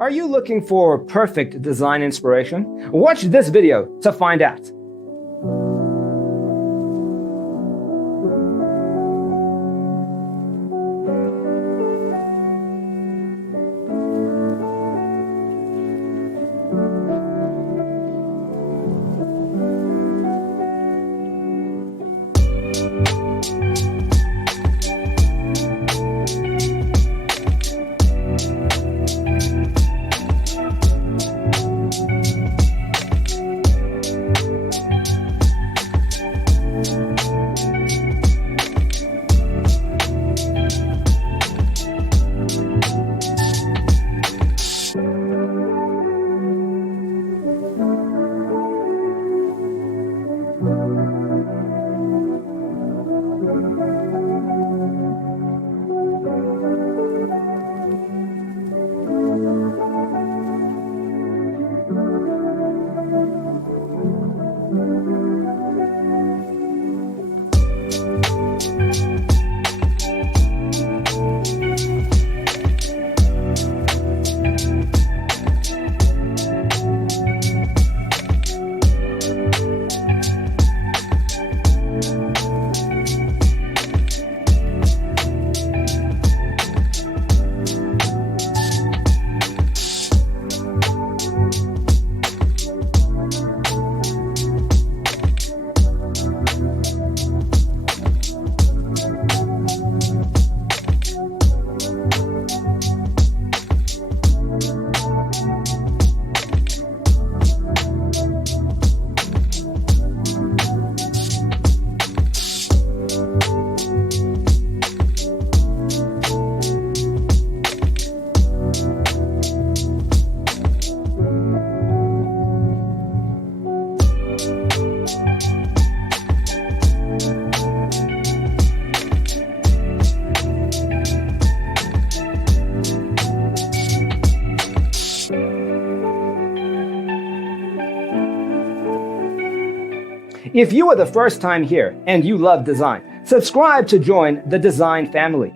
Are you looking for perfect design inspiration? Watch this video to find out. If you are the first time here and you love design, subscribe to join the design family.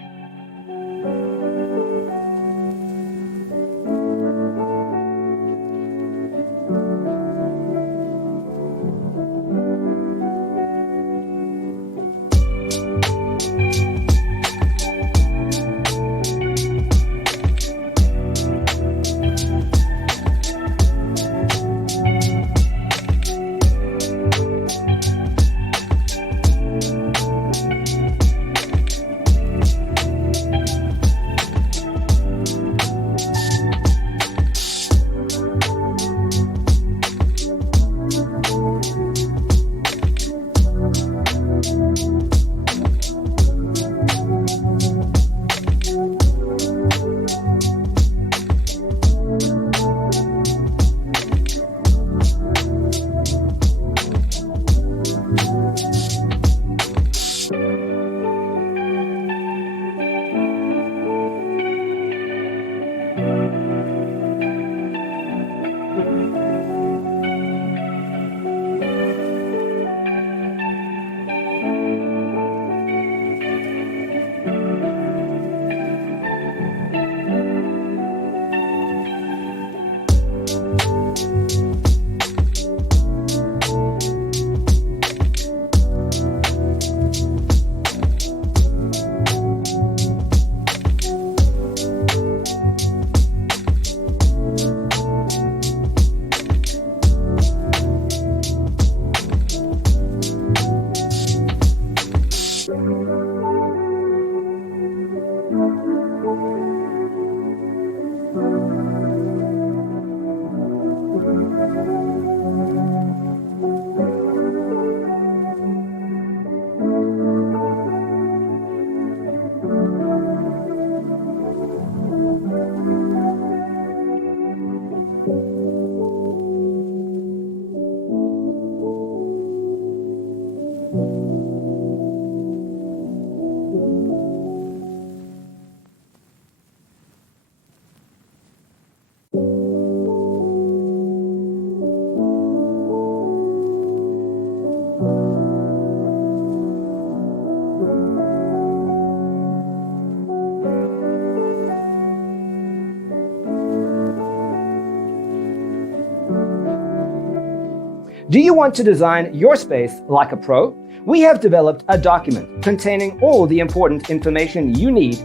Do you want to design your space like a pro? We have developed a document containing all the important information you need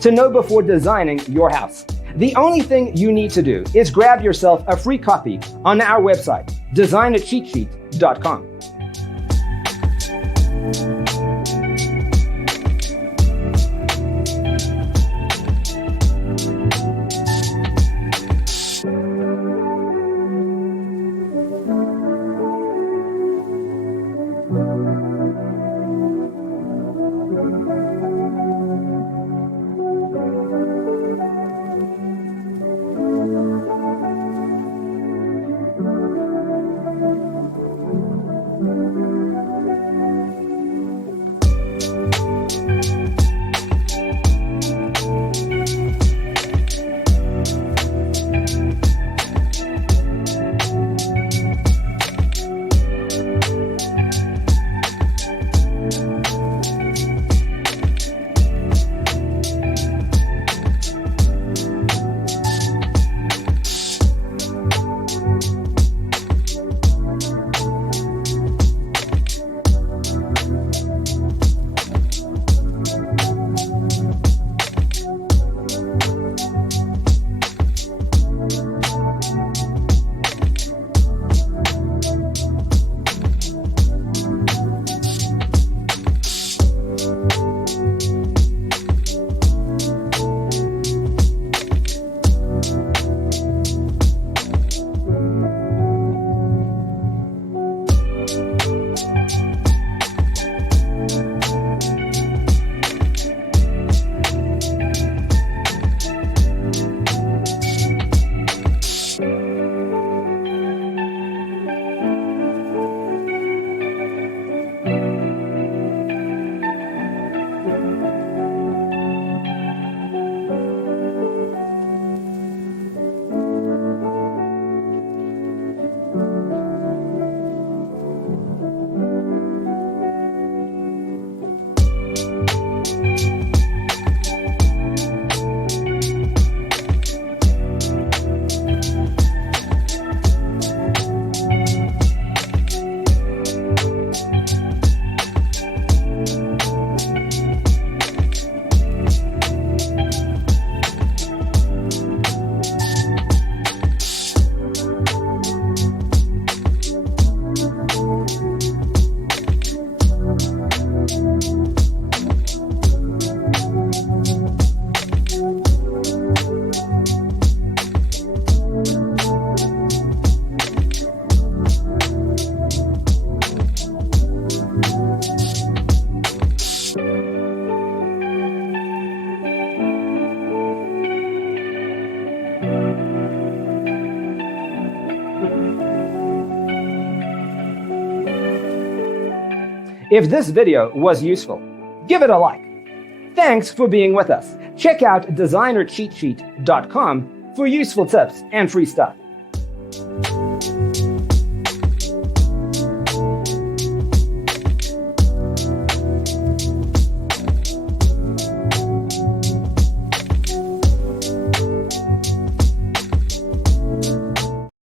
to know before designing your house. The only thing you need to do is grab yourself a free copy on our website, designercheatsheet.com. If this video was useful, give it a like. Thanks for being with us. Check out designercheatsheet.com for useful tips and free stuff.